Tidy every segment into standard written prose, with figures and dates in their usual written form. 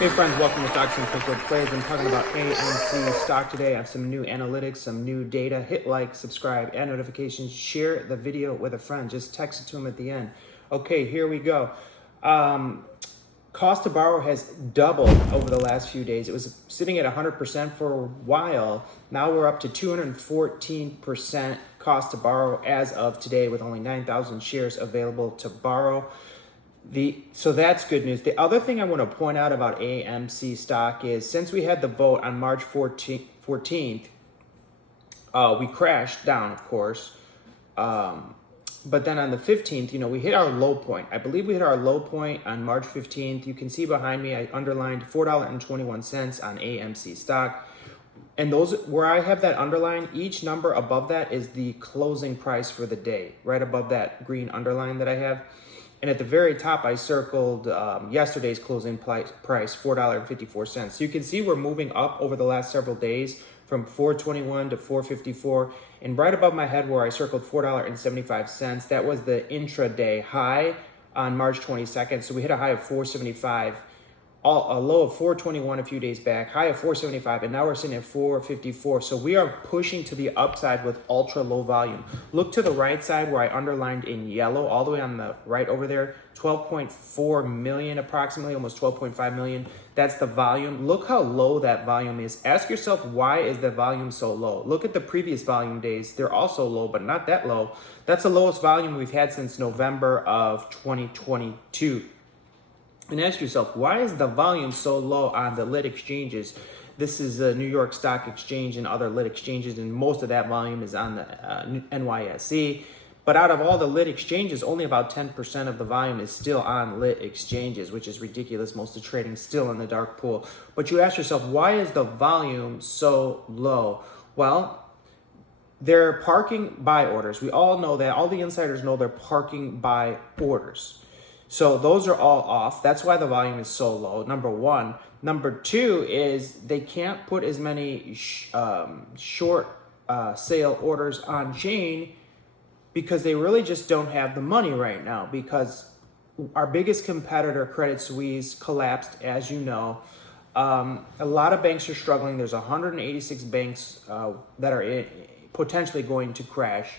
Hey friends, welcome to Stocks and Quick Word Plays. I'm talking about AMC stock today. I have some new analytics, some new data. Hit like, subscribe, add notifications, share the video with a friend. Just text it to them at the end. Okay, here we go. Cost to borrow has doubled over the last few days. It was sitting at 100% for a while. Now we're up to 214% cost to borrow as of today, with only 9,000 shares available to borrow. So that's good news. The other thing I want to point out about AMC stock is, since we had the vote on March 14th, we crashed down, of course. But then on the 15th, we hit our low point. I believe we hit our low point on March 15th. You can see behind me, I underlined $4.21 on AMC stock. And those, where I have that underline, each number above that is the closing price for the day, right above that green underline that I have. And at the very top, I circled yesterday's closing price, $4.54. So you can see we're moving up over the last several days from $4.21 to $4.54. And right above my head where I circled $4.75, that was the intraday high on March 22nd. So we hit a high of $4.75, a low of $4.21 a few days back, high of $4.75, and now we're sitting at $4.54. So we are pushing to the upside with ultra low volume. Look to the right side where I underlined in yellow, all the way on the right over there, 12.4 million approximately, almost 12.5 million. That's the volume. Look how low that volume is. Ask yourself, why is the volume so low? Look at the previous volume days. They're also low, but not that low. That's the lowest volume we've had since November of 2022. And ask yourself, why is the volume so low on the lit exchanges? This is a New York Stock Exchange and other lit exchanges, and most of that volume is on the NYSE. But out of all the lit exchanges, only about 10% of the volume is still on lit exchanges, which is ridiculous. Most of the trading still in the dark pool. But you ask yourself, why is the volume so low? Well, they're parking buy orders. We all know that. All the insiders know they're parking buy orders. So those are all off. That's why the volume is so low, number one. Number two is they can't put as many short sale orders on chain because they really just don't have the money right now, because our biggest competitor, Credit Suisse, collapsed, as you know. A lot of banks are struggling. There's 186 banks that are potentially going to crash.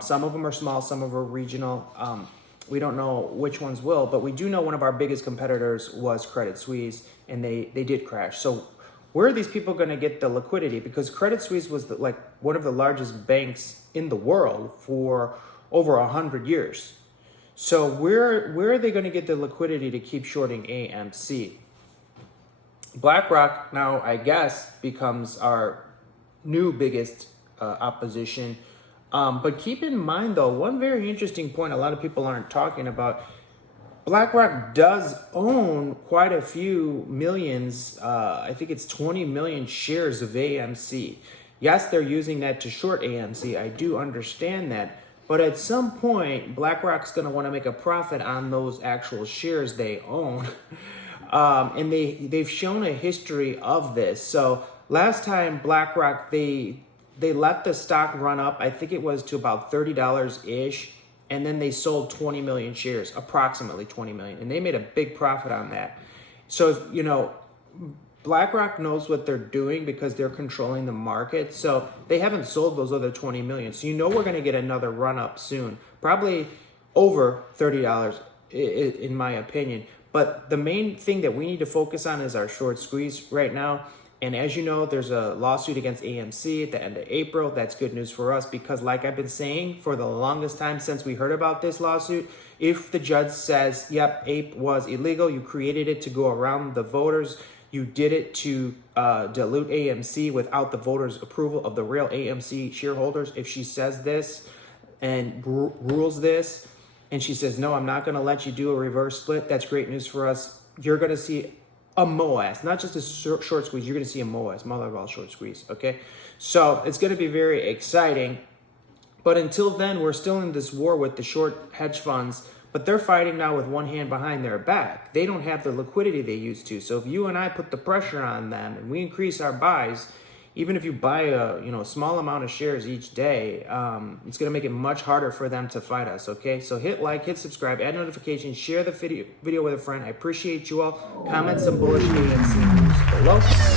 Some of them are small, some of them are regional. We don't know which ones will, but we do know one of our biggest competitors was Credit Suisse, and they did crash. So where are these people going to get the liquidity? Because Credit Suisse was like one of the largest banks in the world for over 100 years. So where are they going to get the liquidity to keep shorting AMC? BlackRock now, I guess, becomes our new biggest opposition. But keep in mind, though, one very interesting point a lot of people aren't talking about. BlackRock does own quite a few millions. I think it's 20 million shares of AMC. Yes, they're using that to short AMC. I do understand that. But at some point, BlackRock's going to want to make a profit on those actual shares they own. And they've shown a history of this. So last time BlackRock, they let the stock run up, I think it was to about $30-ish, and then they sold 20 million shares, approximately 20 million, and they made a big profit on that. So, BlackRock knows what they're doing because they're controlling the market, so they haven't sold those other 20 million. So we're going to get another run up soon, probably over $30, in my opinion. But the main thing that we need to focus on is our short squeeze right now. And as you know, there's a lawsuit against AMC at the end of April. That's good news for us because, like I've been saying for the longest time since we heard about this lawsuit, if the judge says, yep, APE was illegal, you created it to go around the voters, you did it to dilute AMC without the voters' approval of the real AMC shareholders, if she says this and rules this, and she says, no, I'm not going to let you do a reverse split, that's great news for us. You're going to see a MOAS, not just a short squeeze. You're going to see a MOAS, mother of all short squeeze. Okay, so it's going to be very exciting. But until then, we're still in this war with the short hedge funds. But they're fighting now with one hand behind their back. They don't have the liquidity they used to. So if you and I put the pressure on them and we increase our buys, even if you buy a small amount of shares each day, it's going to make it much harder for them to fight us. Okay, so hit like, hit subscribe, add notifications, share the video with a friend. I appreciate you all. Comment some bullish AMC news below.